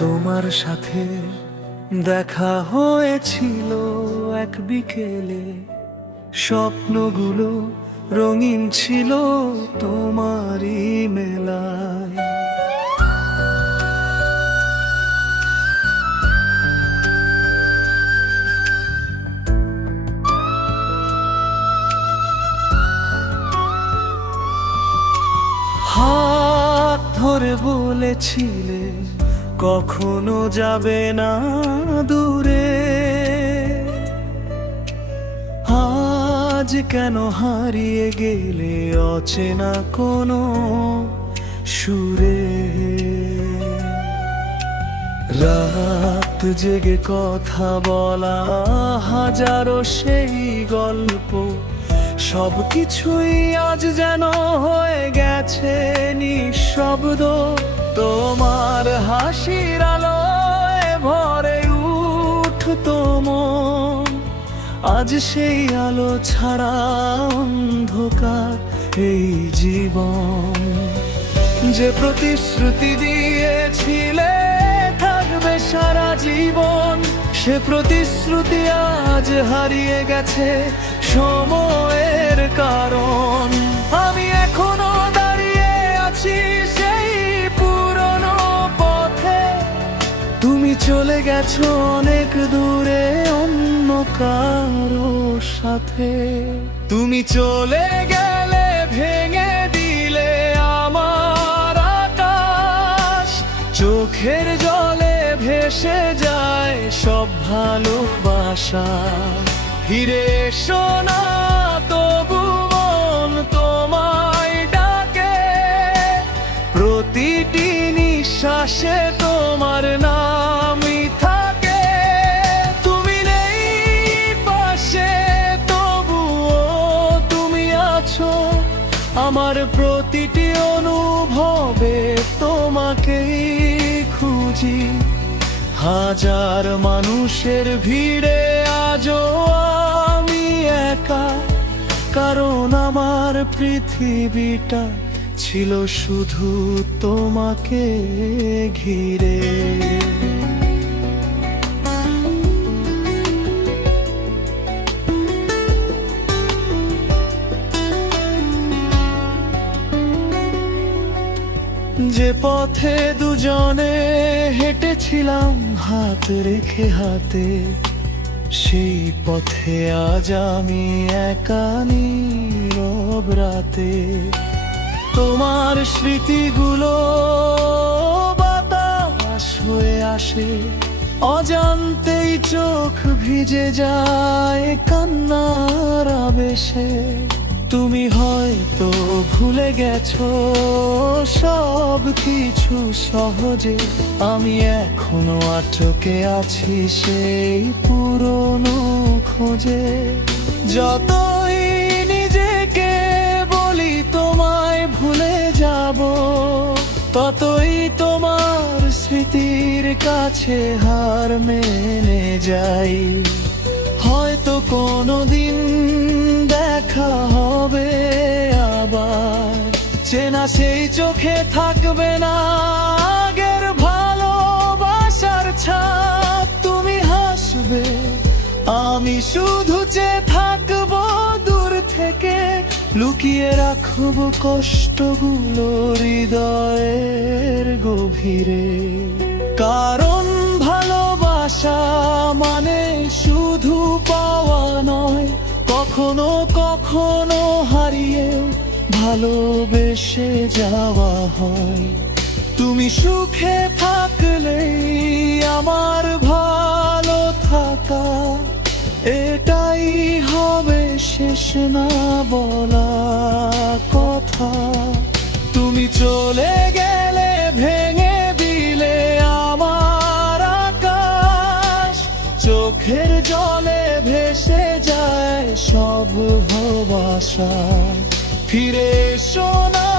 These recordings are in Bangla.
তোমার সাথে দেখা হয়েছিল এক বিকেলে, স্বপ্নগুলো রঙিন ছিল তোমারই মেলায়। হাত ধরে বলেছিলে কখনো যাবে না দূরে, আজ কেন হারিয়ে গেলে অচেনা কোনো সুরে। রাত জেগে কথা বলা হাজারো সেই গল্প, সবকিছুই আজ যেন হয়ে গেছে নিঃশব্দ। তোমার হাসির আলোয় ভরে উঠতো মন, আজ সেই আলো ছাড়া অন্ধকার এই জীবন। যে প্রতিশ্রুতি দিয়েছিলে থাকবে সারা জীবন, সে প্রতিশ্রুতি আজ হারিয়ে গেছে সময়ের কারণ। আমি এখনো দাঁড়িয়ে আছি সেই পুরনো পথে, তুমি চলে গেছো অনেক দূরে অন্য কারো সাথে। তুমি চলে গেলে ভেঙে দিলে আমার আকাশ, চোখের জলে ভেসে যায় সব ভালোবাসা। ফিরে এসো না তবু মন তোমায় ডাকে, প্রতিটি নিঃশ্বাসে তোমার নামই থাকে। তুমি নেই পাশে তবুও তুমি আছো, আমার প্রতিটি অনুভবে তোমাকেই খুঁজি। হাজার মানুষের ভিড়ে আজও আমি একা, কারণ আমার পৃথিবীটা ছিল শুধু তোমাকে ঘিরে। যে পথে দুজনে হেঁটেছিলাম হাত রেখে হাতে, সেই পথে আজ আমি একা নীরব রাতে। তোমার স্মৃতিগুলো বাতাস হয়ে আসে, অজান্তেই চোখ ভিজে যায় কান্নার আবেশে। তুমি হয়তো ভুলে গেছো সব কিছু সহজে, আমি এখনো আটকে আছি সেই পুরনো খোঁজে। যতই নিজেকে বলি তোমায় ভুলে যাব, ততই তোমার স্মৃতির কাছে হার মেনে যাই। হয়তো কোনোদিন দেখা হবে আবার, চেনা সেই চোখে থাকবে না আগের ভালোবাসার ছাপ। তুমি হাসবে, আমি শুধু চেয়ে থাকবো দূর থেকে, লুকিয়ে রাখবো কষ্টগুলো হৃদয়ের গভীরে। কারণ ভালোবাসা মানে শুধু পাওয়া নয়, কখনো কখনো হারিয়েও ভালোবেসে যাওয়া হয়। তুমি সুখে থাকলেই আমার ভালো থাকা, এটাই হবে শেষ না বলা কথা। তুমি চলে গেলে ভেঙে দিলে আমার আকাশ, চোখের জলে ভেসে যায় সব ভালোবাসা। ফিরে এসো না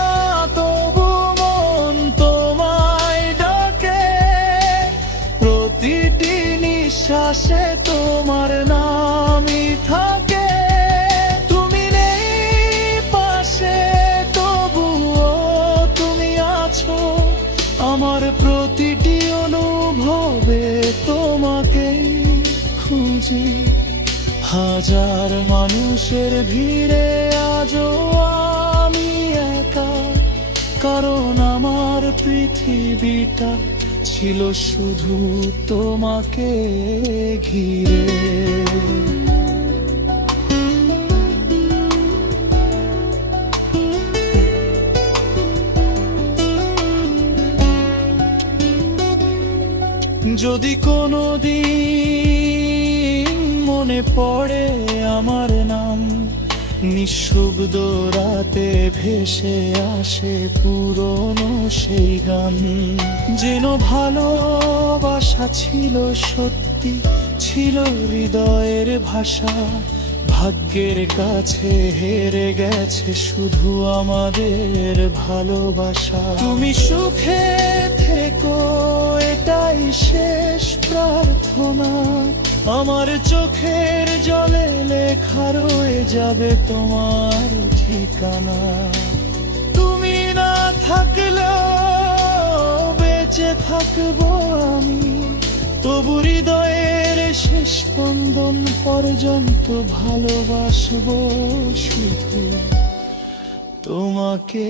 তবু মন তোমায় ডাকে, প্রতিটি নিঃশ্বাসে তোমার নামই থাকে। তুমি নেই পাশে তবুও তুমি আছো, আমার প্রতিটি অনুভব হাজার মানুষের ভিড়ে আজও আমি একা, কারণ আমার পৃথিবীটা ছিল শুধু তোমাকে ঘিরে। যদি কোনোদিন মনে পড়ে আমার নাম, নিঃশব্দ রাতে ভেসে আসে পুরনো সেই গান। যেন ভালোবাসা ছিল সত্যি, ছিল হৃদয়ের ভাষা, ভাগ্যের কাছে হেরে গেছে শুধু আমাদের ভালোবাসা। তুমি সুখে থেকো, এটাই শেষ প্রার্থনা, আমার চোখের জলে লেখা রয়ে যাবে তোমার ঠিকানা। তুমি না থাকলেও বেঁচে থাকবো আমি, তবু হৃদয়ের শেষ স্পন্দন পর্যন্ত ভালোবাসবো শুধু তোমাকে।